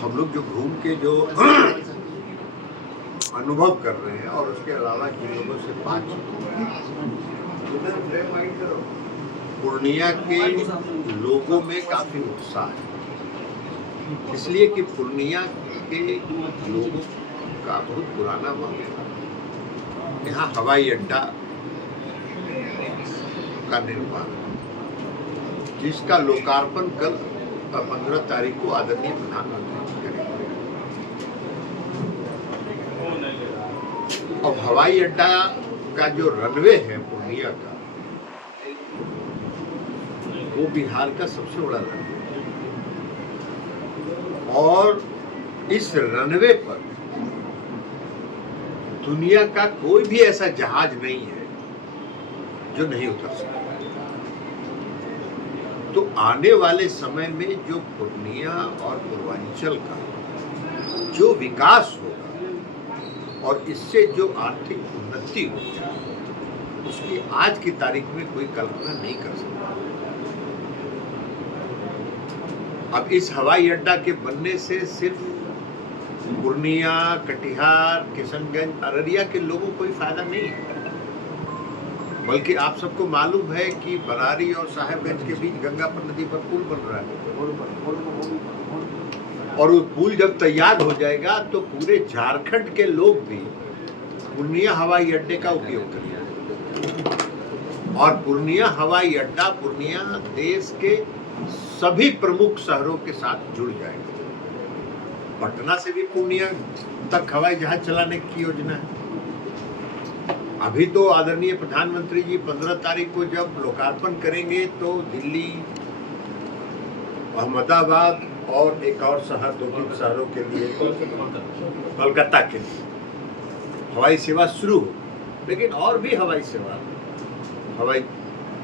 हम लोग जो घूम के जो अनुभव कर रहे हैं और उसके अलावा जिन लोगों से बातचीत पूर्णिया के लोगों में काफी उत्साह है, इसलिए कि पूर्णिया के लोगों का बहुत पुराना मामला, यहाँ हवाई अड्डा का निर्माण जिसका लोकार्पण कल 15 तारीख को आदरणीय प्रधानमंत्री करेंगे। अब हवाई अड्डा का जो रनवे है पूर्णिया का, वो बिहार का सबसे बड़ा रनवे है और इस रनवे पर दुनिया का कोई भी ऐसा जहाज नहीं है जो नहीं उतर सकता। तो आने वाले समय में जो पूर्णिया और पूर्वांचल का जो विकास होगा और इससे जो आर्थिक उन्नति होगी, उसकी आज की तारीख में कोई कल्पना नहीं कर सकता। अब इस हवाई अड्डा के बनने से सिर्फ पूर्णिया, कटिहार, किशनगंज, अररिया के लोगों को कोई फायदा नहीं है, बल्कि आप सबको मालूम है कि बरारी और साहेबगंज के बीच गंगापुर नदी पर पुल बन रहा है और वो पुल जब तैयार हो जाएगा तो पूरे झारखंड के लोग भी पूर्णिया हवाई अड्डे का उपयोग करेंगे और पूर्णिया हवाई अड्डा पूर्णिया देश के सभी प्रमुख शहरों के साथ जुड़ जाएगा। पटना से भी पूर्णिया तक हवाई जहाज चलाने की योजना है। अभी तो आदरणीय प्रधानमंत्री जी 15 तारीख को जब लोकार्पण करेंगे तो दिल्ली, अहमदाबाद और एक और शहर, 2-3 शहरों के लिए, कोलकाता के लिए हवाई सेवा शुरू हो, लेकिन और भी हवाई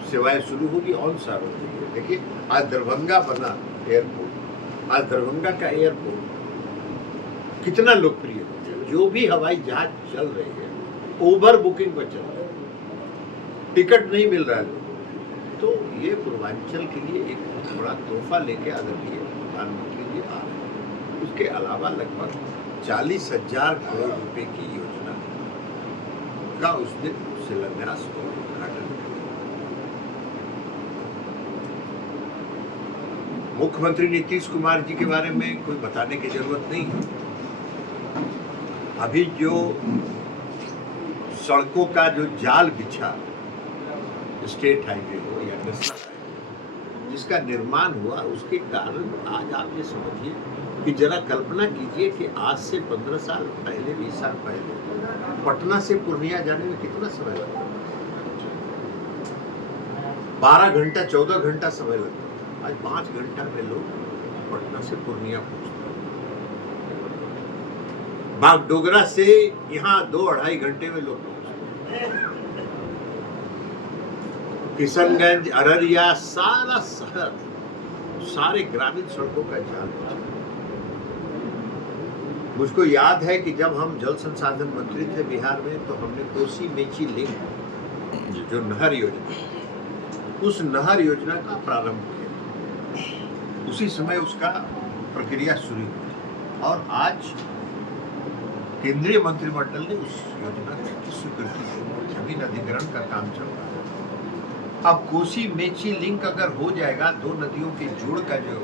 सेवाएं शुरू होगी और शहरों के लिए। देखिए आज दरभंगा बना एयरपोर्ट, आज दरभंगा का एयरपोर्ट कितना लोकप्रिय हो गया। जो भी हवाई जहाज चल रहे हैं ओवर बुकिंग पर चल रहा है, टिकट नहीं मिल रहा है, तो ये पूर्वांचल के लिए एक बड़ा तोहफा लेके आदरणीय प्रधानमंत्री जी आ रहे हैं। उसके अलावा लगभग 40,000 करोड़ रुपए की योजना का उस दिन शिलान्यास और उद्घाटन किया। मुख्यमंत्री नीतीश कुमार जी के बारे में कोई बताने की जरूरत नहीं है। अभी जो सड़कों का जो जाल बिछा, स्टेट हाईवे हो या नेशनल हाईवे, जिसका निर्माण हुआ, उसके कारण आज आप ये समझिए कि जरा कल्पना कीजिए कि आज से 15 साल पहले, 20 साल पहले पटना से पूर्णिया जाने में कितना समय लगता, 12 घंटा 14 घंटा समय लगता। आज 5 घंटा में लोग पटना से पूर्णिया पहुंचते हैं। बागडोगरा से यहाँ 2-2.5 घंटे में लोग पहुंचते हैं। किशनगंज, अररिया, सारा शहर, सारे ग्रामीण सड़कों का जाल। मुझको याद है कि जब हम जल संसाधन मंत्री थे बिहार में, तो हमने कोसी मेची लिंक जो नहर योजना, उस नहर योजना का प्रारंभ किया। उसी समय उसका प्रक्रिया शुरू हुई और आज केंद्रीय मंत्रिमंडल ने उस योजना की स्वीकृति दी। जमीन अधिग्रहण का काम चल रहा है। अब कोसी मेची लिंक अगर हो जाएगा, 2 नदियों के जोड़ का जो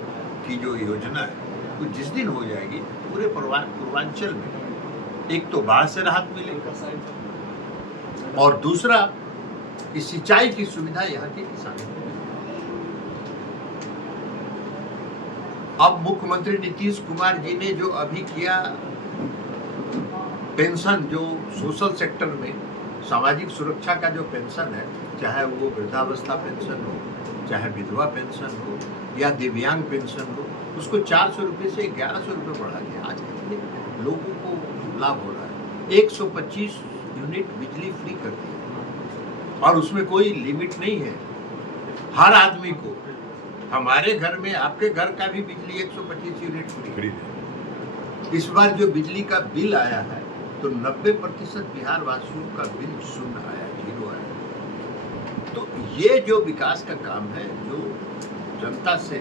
योजना है, वो जिस दिन हो जाएगी, पूरे पूर्वांचल में एक तो बाढ़ से राहत मिलेगा और दूसरा इस सिंचाई की सुविधा यहाँ के किसानों को मिलेगी। अब मुख्यमंत्री नीतीश कुमार जी ने जो अभी किया, पेंशन जो सोशल सेक्टर में सामाजिक सुरक्षा का जो पेंशन है, चाहे वो वृद्धावस्था पेंशन हो, चाहे विधवा पेंशन हो या दिव्यांग पेंशन हो, उसको 400 रुपये से 1100 रुपये बढ़ा दिया। आज कितने लोगों को लाभ हो रहा है। 125 यूनिट बिजली फ्री कर दी और उसमें कोई लिमिट नहीं है, हर आदमी को। हमारे घर में, आपके घर का भी बिजली 125 यूनिट फ्री है। इस बार जो बिजली का बिल आया है तो 90% बिहार वासियों का बिल शून्य आया, 0 आया। तो ये जो विकास का काम है, जो जनता से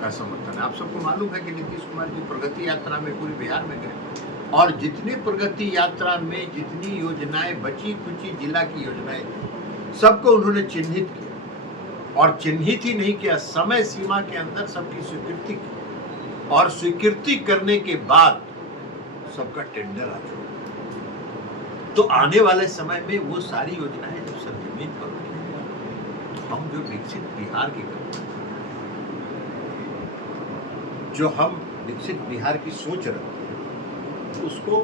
का समर्थन है। आप सबको मालूम है कि नीतीश कुमार जी प्रगति यात्रा में पूरे बिहार में गए और जितने प्रगति यात्रा में जितनी योजनाएं बची कुची जिला की योजनाएं सबको उन्होंने चिन्हित किया और चिन्हित ही नहीं किया, समय सीमा के अंदर सबकी स्वीकृति की और स्वीकृति करने के बाद सबका टेंडर आ चुका। तो आने वाले समय में वो सारी योजनाएं जब सरजमीन पर उठेंगी तो हम जो विकसित बिहार की कल्पना, जो हम विकसित बिहार की सोच रखते हैं उसको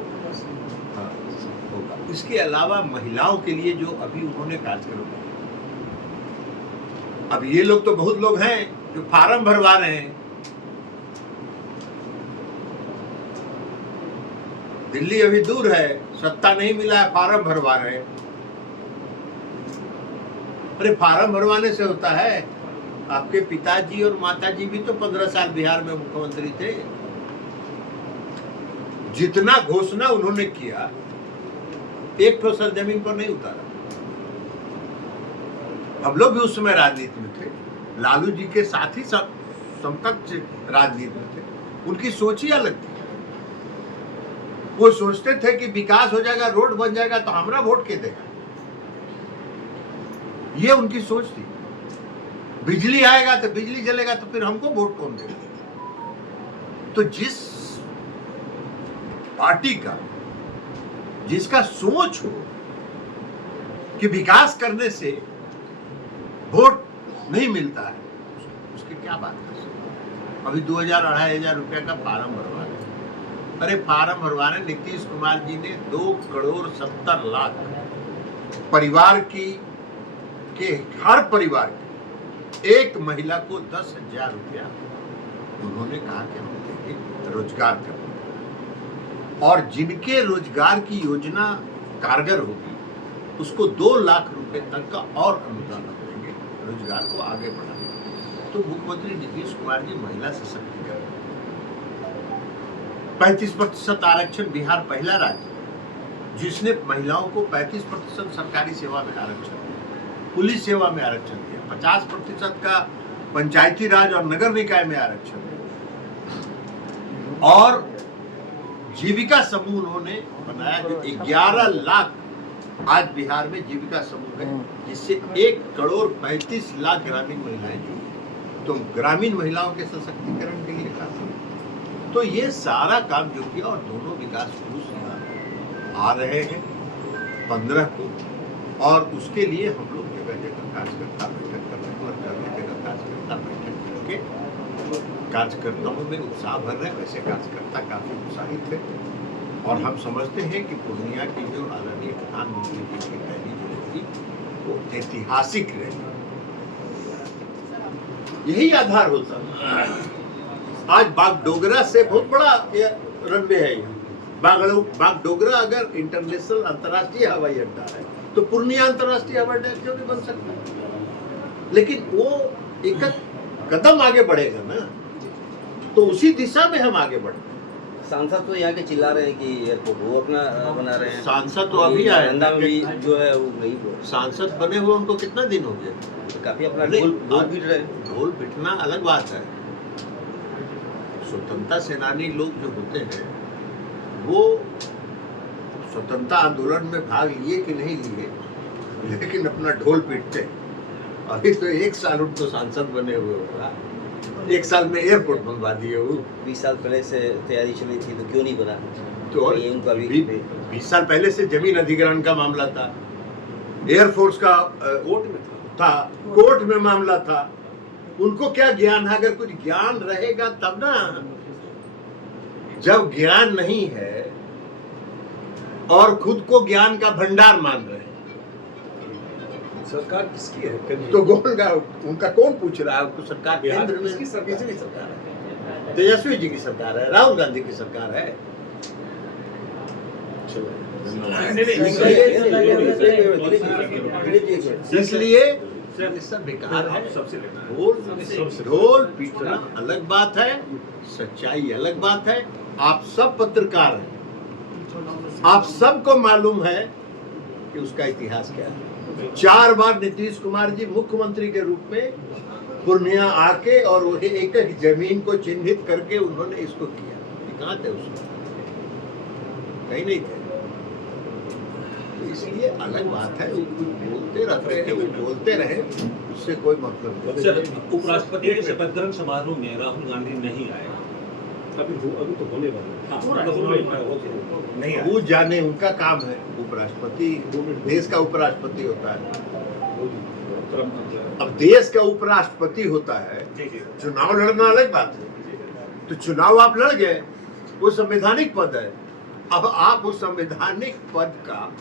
होगा। इसके अलावा महिलाओं के लिए जो अभी उन्होंने कार्यक्रम किया, अब ये लोग तो बहुत लोग हैं जो फार्म भरवा रहे हैं। दिल्ली अभी दूर है, सत्ता नहीं मिला है, फार्म भरवा रहे हैं। अरे फार्म भरवाने से होता है? आपके पिताजी और माताजी भी तो 15 साल बिहार में मुख्यमंत्री थे। जितना घोषणा उन्होंने किया एक तो सरजमीन पर नहीं उतारा। हम लोग भी उस समय राजनीति में थे, लालू जी के साथ ही समकक्ष राजनीति में थे। उनकी सोच ही अलग थी। वो सोचते थे कि विकास हो जाएगा, रोड बन जाएगा तो हमारा वोट के देगा, ये उनकी सोच थी। बिजली आएगा तो बिजली जलेगा तो फिर हमको वोट कौन देगा। तो जिस पार्टी का जिसका सोच हो कि विकास करने से वोट नहीं मिलता है, उसकी क्या बात कर सकते। अभी 2000-2500 रुपया का फार्म भरवा रहे। अरे फार्म भरवाने नीतीश कुमार जी ने 2,70,00,000 परिवार की के हर परिवार की एक महिला को 10,000 रुपया उन्होंने कहा कि हम देंगे रोजगार करने, और जिनके रोजगार की योजना कारगर होगी उसको 2 लाख रुपए तक का और अनुदान देंगे रोजगार को आगे बढ़ाने। तो मुख्यमंत्री नीतीश कुमार जी महिला सशक्तिकरण, 35% आरक्षण, बिहार पहला राज्य जिसने महिलाओं को 35% सरकारी सेवा में आरक्षण दिया, पुलिस सेवा में आरक्षण दिया, 50% का पंचायती राज और नगर निकाय में आरक्षण दिया, और जीविका समूह उन्होंने बनाया जो 11 लाख आज बिहार में जीविका समूह है, जिससे 1,35,00,000 ग्रामीण महिलाएं जुड़ी। तो ग्रामीण महिलाओं के सशक्तिकरण के लिए खास तो ये सारा काम जो किया, और दोनों विकास पुरुष आ रहे हैं 15 को, और उसके लिए हम लोग जगह जगह कार्यकर्ता बैठक कर रहे हैं और जगह जगह कार्यकर्ता बैठक करके कार्यकर्ताओं में उत्साह भर रहे हैं। वैसे कार्यकर्ता काफी उत्साहित है और हम समझते हैं कि पूर्णिया की जो आदरणीय प्रधानमंत्री जी की रैली जो होगी वो ऐतिहासिक रैली, यही आधार होता है। आज बागडोगरा से बहुत बड़ा रनवे है यहाँ। बागडोगरा अगर इंटरनेशनल अंतर्राष्ट्रीय हवाई अड्डा है तो पूर्णिया अंतर्राष्ट्रीय हवाई अड्डा क्यों नहीं बन सकता। लेकिन वो एक कदम आगे बढ़ेगा ना, तो उसी दिशा में हम आगे बढ़े। सांसद तो यहाँ के चिल्ला रहे हैं कि एयरपोर्ट वो अपना बना रहे हैं। सांसद तो अभी आए, भी जो है वो नहीं, सांसद बने हुए उनको कितना दिन हो गया, तो काफी अपना ढोल पीट रहे हैं। ढोल पिटना अलग बात है। स्वतंत्रता सेनानी लोग जो होते हैं वो स्वतंत्रता आंदोलन में भाग लिए कि नहीं लिए, लेकिन अपना ढोल पीटते। अभी तो 1 साल उनको सांसद बने हुए होगा, 1 साल में एयरपोर्ट बनवा दिए। वो 20 साल पहले से तैयारी चली थी तो क्यों नहीं बना। तो 20 साल पहले से जमीन अधिग्रहण का मामला था, एयरफोर्स का कोर्ट में था, कोर्ट में मामला था। उनको क्या ज्ञान है? अगर कुछ ज्ञान रहेगा तब ना। जब ज्ञान नहीं है और खुद को ज्ञान का भंडार मान रहे हैं, सरकार किसकी है? तो उनका कौन पूछ रहा है? उसको सरकार केंद्र में किसकी सरकार है? तेजस्वी जी की सरकार है, राहुल गांधी की सरकार है। इसलिए सब बेकार है। ढोल पीटना अलग बात है, सच्चाई अलग बात है। आप सब पत्रकार हैं, आप सबको मालूम है कि उसका इतिहास क्या है। 4 बार नीतीश कुमार जी मुख्यमंत्री के रूप में पूर्णिया आके और वही एक एक जमीन को चिन्हित करके उन्होंने इसको किया। ये कहाँ थे उसमें? कहीं नहीं थे। तो इसलिए अलग बात है, वो कुछ बोलते रहते हैं, वो बोलते रहे, उससे कोई मतलब नहीं। सर, उपराष्ट्रपति के शपथ ग्रहण समारोह में राहुल गांधी नहीं आए। अभी तो होने वाला नहीं आए। वो जाने, उनका काम है। उपराष्ट्रपति देश का उपराष्ट्रपति होता है। अब देश का उपराष्ट्रपति होता है, चुनाव लड़ना अलग बात है। तो चुनाव आप लड़ गए, वो संवैधानिक पद है। अब आप उस संवैधानिक पद का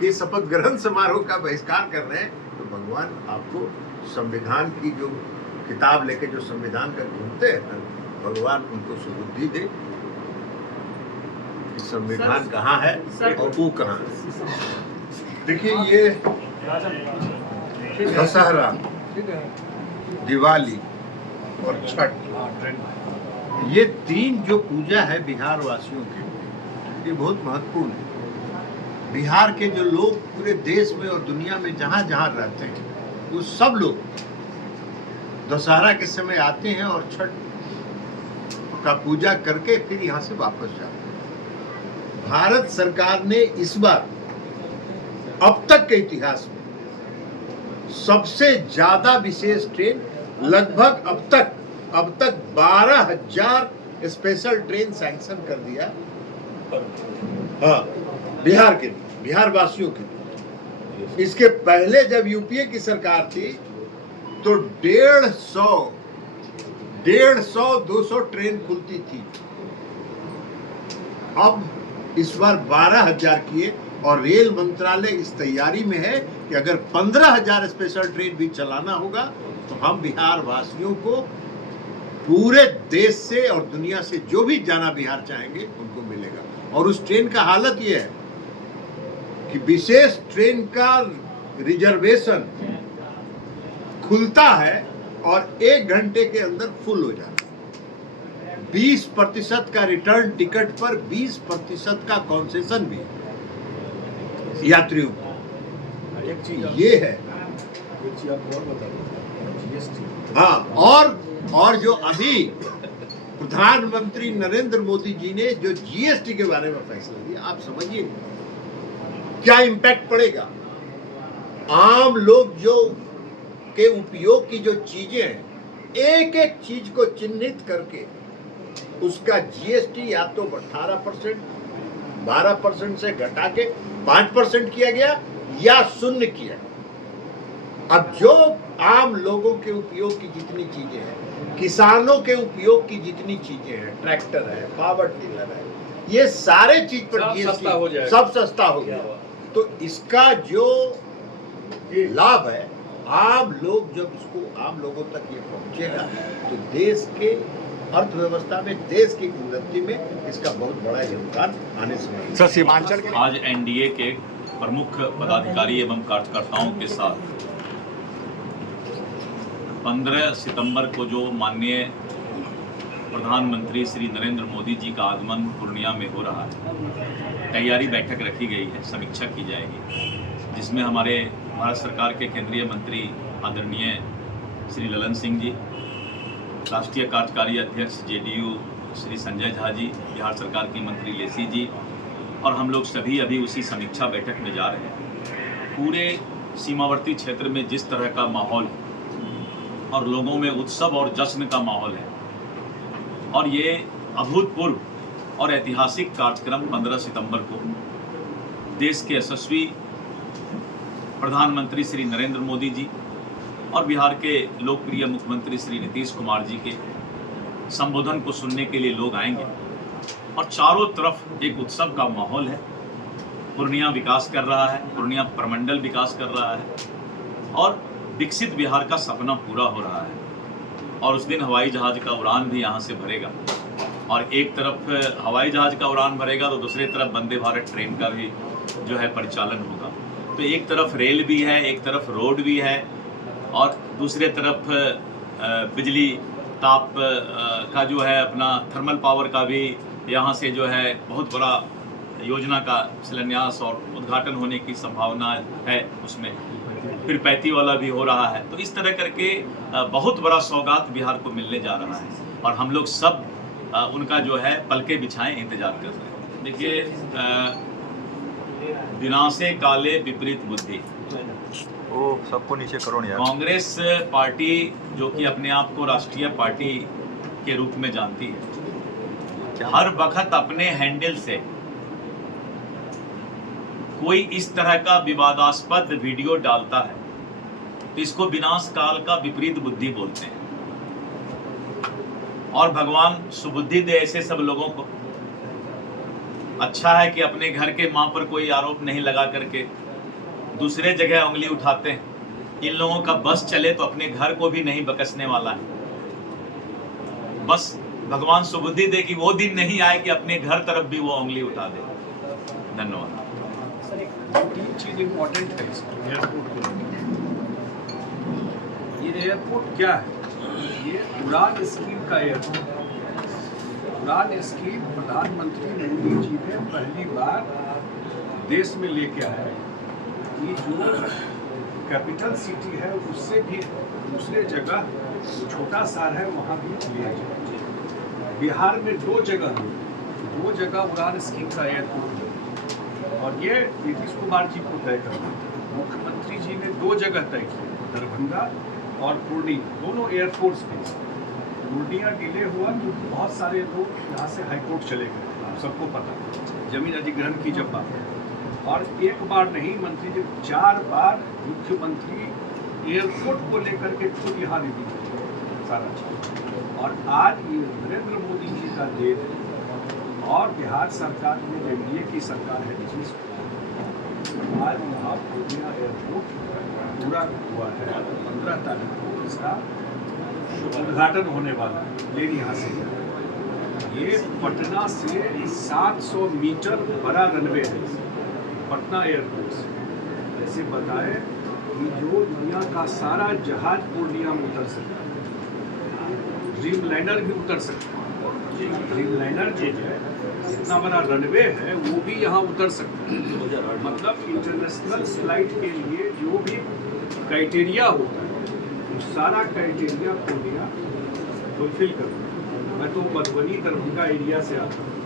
के शपथ ग्रहण समारोह का बहिष्कार कर रहे हैं, तो भगवान आपको संविधान की जो किताब लेके जो संविधान का घूमते हैं ना, भगवान उनको सुबुद्धि दे कि संविधान कहाँ है और वो कहाँ है। देखिए, ये दशहरा, दिवाली और छठ, ये तीन जो पूजा है बिहार वासियों की, ये बहुत महत्वपूर्ण है। बिहार के जो लोग पूरे देश में और दुनिया में जहाँ जहाँ रहते हैं, वो सब लोग दशहरा के समय आते हैं और छठ का पूजा करके फिर यहाँ से वापस जाते हैं। भारत सरकार ने इस बार अब तक के इतिहास में सबसे ज्यादा विशेष ट्रेन, लगभग अब तक 12,000 स्पेशल ट्रेन सैंक्शन कर दिया। हाँ, बिहार के लिए, बिहार वासियों के लिए। इसके पहले जब यूपीए की सरकार थी तो 150-200 ट्रेन खुलती थी। अब इस बार 12,000 किए, और रेल मंत्रालय इस तैयारी में है कि अगर 15,000 स्पेशल ट्रेन भी चलाना होगा तो हम बिहार वासियों को पूरे देश से और दुनिया से जो भी जाना बिहार चाहेंगे उनको मिलेगा। और उस ट्रेन का हालत ये है कि विशेष ट्रेन का रिजर्वेशन खुलता है और 1 घंटे के अंदर फुल हो जाता है। 20% का रिटर्न टिकट पर 20% का कॉन्सेशन भी है यात्रियों को। ये है। हाँ, और जो अभी प्रधानमंत्री नरेंद्र मोदी जी ने जो जीएसटी के बारे में फैसला दिया, आप समझिए क्या इम्पैक्ट पड़ेगा। आम लोग जो के उपयोग की जो चीजें हैं, एक एक चीज को चिन्हित करके उसका जीएसटी या तो 18%, 12% से घटा के 5% किया गया या शून्य किया। अब जो आम लोगों के उपयोग की जितनी चीजें हैं, किसानों के उपयोग की जितनी चीजें हैं, ट्रैक्टर है, पावर टिलर है, ये सारे चीज पर जीएसटी सब सस्ता हो गया। तो इसका जो लाभ है, आम लोग जब इसको आम लोगों तक ये पहुंचेगा तो देश के अर्थव्यवस्था में, देश की उन्नति में इसका बहुत बड़ा योगदान आने से। सर, सीमांचल के आज एनडीए के प्रमुख पदाधिकारी एवं कार्यकर्ताओं के साथ 15 सितंबर को जो माननीय प्रधानमंत्री श्री नरेंद्र मोदी जी का आगमन पूर्णिया में हो रहा है, तैयारी बैठक रखी गई है, समीक्षा की जाएगी, जिसमें हमारे भारत सरकार के केंद्रीय मंत्री आदरणीय श्री ललन सिंह जी, राष्ट्रीय कार्यकारी अध्यक्ष जेडीयू श्री संजय झा जी, बिहार सरकार की मंत्री लेसी जी और हम लोग सभी अभी उसी समीक्षा बैठक में जा रहे हैं। पूरे सीमावर्ती क्षेत्र में जिस तरह का माहौल और लोगों में उत्सव और जश्न का माहौल है, और ये अभूतपूर्व और ऐतिहासिक कार्यक्रम 15 सितंबर को देश के यशस्वी प्रधानमंत्री श्री नरेंद्र मोदी जी और बिहार के लोकप्रिय मुख्यमंत्री श्री नीतीश कुमार जी के संबोधन को सुनने के लिए लोग आएंगे और चारों तरफ एक उत्सव का माहौल है। पूर्णिया विकास कर रहा है, पूर्णिया प्रमंडल विकास कर रहा है और विकसित बिहार का सपना पूरा हो रहा है। और उस दिन हवाई जहाज का उड़ान भी यहाँ से भरेगा, और एक तरफ हवाई जहाज का उड़ान भरेगा तो दूसरी तरफ वंदे भारत ट्रेन का भी जो है परिचालन होगा। तो एक तरफ रेल भी है, एक तरफ रोड भी है, और दूसरे तरफ बिजली ताप का जो है अपना थर्मल पावर का भी यहाँ से जो है बहुत बड़ा योजना का शिलान्यास और उद्घाटन होने की संभावना है उसमें। फिर पैती वाला भी हो रहा है। तो इस तरह करके बहुत बड़ा सौगात बिहार को मिलने जा रहा है और हम लोग सब उनका जो है पलके बिछाएं इंतजार कर रहे हैं। देखिए, विनाशे काले विपरीत बुद्धि, वो सबको नीचे करो नहीं यार। कांग्रेस पार्टी जो कि अपने आप को राष्ट्रीय पार्टी के रूप में जानती है, हर वक्त अपने हैंडल से कोई इस तरह का विवादास्पद वीडियो डालता है तो इसको विनाश काल का विपरीत बुद्धि बोलते हैं। और भगवान सुबुद्धि दे ऐसे सब लोगों को। अच्छा है कि अपने घर के मां पर कोई आरोप नहीं लगा करके दूसरे जगह उंगली उठाते हैं। इन लोगों का बस चले तो अपने घर को भी नहीं बकसने वाला है। बस भगवान सुबुद्धि दे कि वो दिन नहीं आए कि अपने घर तरफ भी वो उंगली उठा दे। धन्यवाद। तीन चीज इम्पोर्टेंट है इस एयरपोर्ट को लेकर। ये एयरपोर्ट क्या है? ये उड़ान स्कीम का एयरपोर्ट। उड़ान स्कीम प्रधानमंत्री मोदी जी ने पहली बार देश में लेके आया कि जो कैपिटल सिटी है उससे भी दूसरे जगह छोटा शहर है वहाँ भी लिया जाए। बिहार में दो जगह उड़ान स्कीम का एयरपोर्ट है और ये नीतीश कुमार जी को तय करना। मुख्यमंत्री जी ने दो जगह तय की, दरभंगा और पूर्णिया, दोनों एयरपोर्ट्स पे। पूर्णिया डिले हुआ तो बहुत सारे लोग यहाँ से हाईकोर्ट चले गए, आप सबको पता, जमीन अधिग्रहण की जब बात। और एक बार नहीं, मंत्री जी 4 बार मुख्यमंत्री एयरपोर्ट को लेकर के खुद यहाँ नहीं दी सारा चीज। और आज ये नरेंद्र मोदी जी का देश है और बिहार सरकार में एनडीए की सरकार है नीतीश कुमार। आज यहाँ पूर्णिया एयरपोर्ट पूरा हुआ है, 15 तारीख को इसका उद्घाटन होने वाला है। प्लेन यहाँ से ये पटना से 700 मीटर बड़ा रनवे है पटना एयरपोर्ट से। ऐसे बताए कि जो दुनिया का सारा जहाज पूर्णिया में उतर सकता है, ड्रीम लाइनर भी उतर सकता है। ड्रीम लाइनर जो है इतना बड़ा रनवे है वो भी यहाँ उतर सकता है। मतलब इंटरनेशनल फ्लाइट के लिए जो भी क्राइटेरिया होता है वो सारा क्राइटेरिया पूर्णिया फुलफिल करता है। मैं तो मधुबनी दरभंगा एरिया से आता हूँ।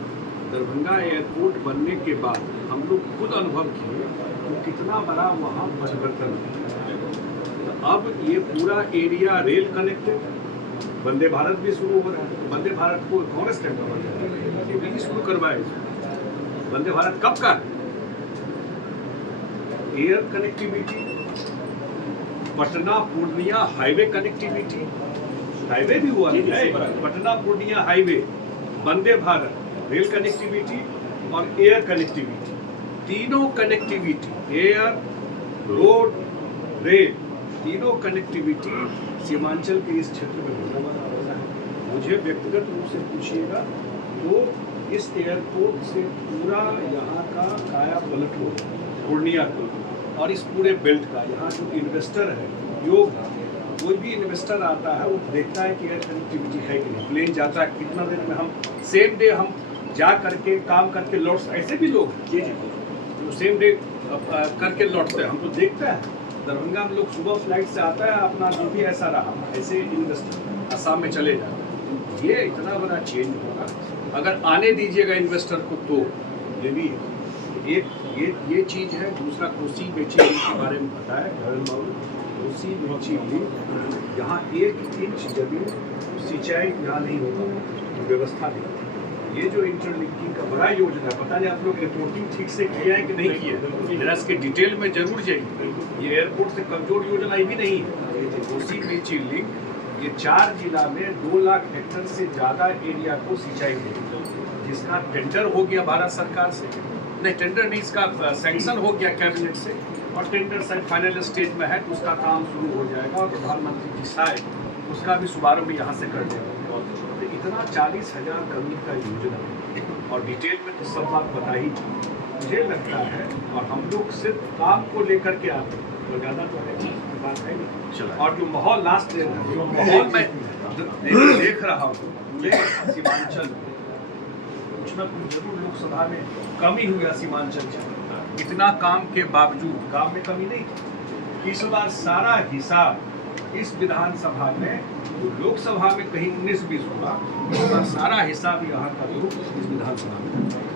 दरभंगा एयरपोर्ट बनने के बाद हम लोग खुद अनुभव किए तो कितना बड़ा वहाँ परिवर्तन है। अब ये पूरा area rail connected, Vande Bharat भी शुरू हो रहा है। वंदे भारत को कांग्रेस कहता है, ये भी शुरू करवाए। वंदे भारत कब का है? Air connectivity, Patna Purnia highway connectivity, highway भी हुआ है, Patna Purnia highway, Vande Bharat, rail connectivity और एयर कनेक्टिविटी, तीनों कनेक्टिविटी, एयर, रोड, रेल, तीनों कनेक्टिविटी सीमांचल के इस क्षेत्र में होने वाला है। मुझे व्यक्तिगत रूप से पूछिएगा तो इस एयरपोर्ट से पूरा यहाँ का काया पलट हो पूर्णिया को और इस पूरे बेल्ट का। यहाँ जो इन्वेस्टर है, योग कोई भी इन्वेस्टर आता है वो देखता है कि एयर कनेक्टिविटी है कि नहीं, प्लेन जाता है कितना देर में, हम सेम डे हम जा करके काम करके लौट, ऐसे भी लोग जी जो सेम डे करके लौटते हैं, हम तो देखते हैं। दरभंगा में लोग सुबह फ्लाइट से आता है, अपना जो भी ऐसा रहा, ऐसे इन्वेस्टर असम में चले जाते हैं। ये इतना बड़ा चेंज होगा अगर आने दीजिएगा इन्वेस्टर को, तो ये भी ये चीज़ है। दूसरा कोसी मेची लिंक के बारे में बताया कोसी मेची लिंक, यहाँ 1 इंच जमीन सिंचाई यहाँ नहीं होगा, व्यवस्था नहीं। ये जो इंटरलिंकिंग का बड़ा योजना है, पता नहीं आप लोग रिपोर्टिंग ठीक से किया है कि नहीं किया है, जरा इसके डिटेल में जरूर जाइए। ये एयरपोर्ट से कमजोर योजना ये भी नहीं है। कोसी मेची लिंक ये 4 जिला में 2 लाख हेक्टेयर से ज़्यादा एरिया को सिंचाई देगी, जिसका टेंडर हो गया भारत सरकार से, नहीं टेंडर नहीं, इसका सैंक्शन हो गया कैबिनेट से और टेंडर शायद फाइनल स्टेज में है, तो उसका काम शुरू हो जाएगा और प्रधानमंत्री जी शायद उसका भी शुभारंभ यहाँ से कर देगा। तो इतना 40,000 करोड़ का योजना और डिटेल में तो सब बात बता ही। मुझे लगता है और हम लोग सिर्फ काम को लेकर के आते हैं, तो ज़्यादा तो है बात है नहीं। और जो माहौल लास्ट जो माहौल मैं देख रहा हूँ पूरे सीमांचल में, कुछ ना कुछ जरूर लोकसभा में कमी हुआ सीमांचल में। इतना काम के बावजूद काम में कमी नहीं थी, इस बार सारा हिसाब इस विधानसभा में, जो लोकसभा में कहीं 19-20 हुआ, इस बार सारा हिसाब यहाँ का लोग इस विधानसभा में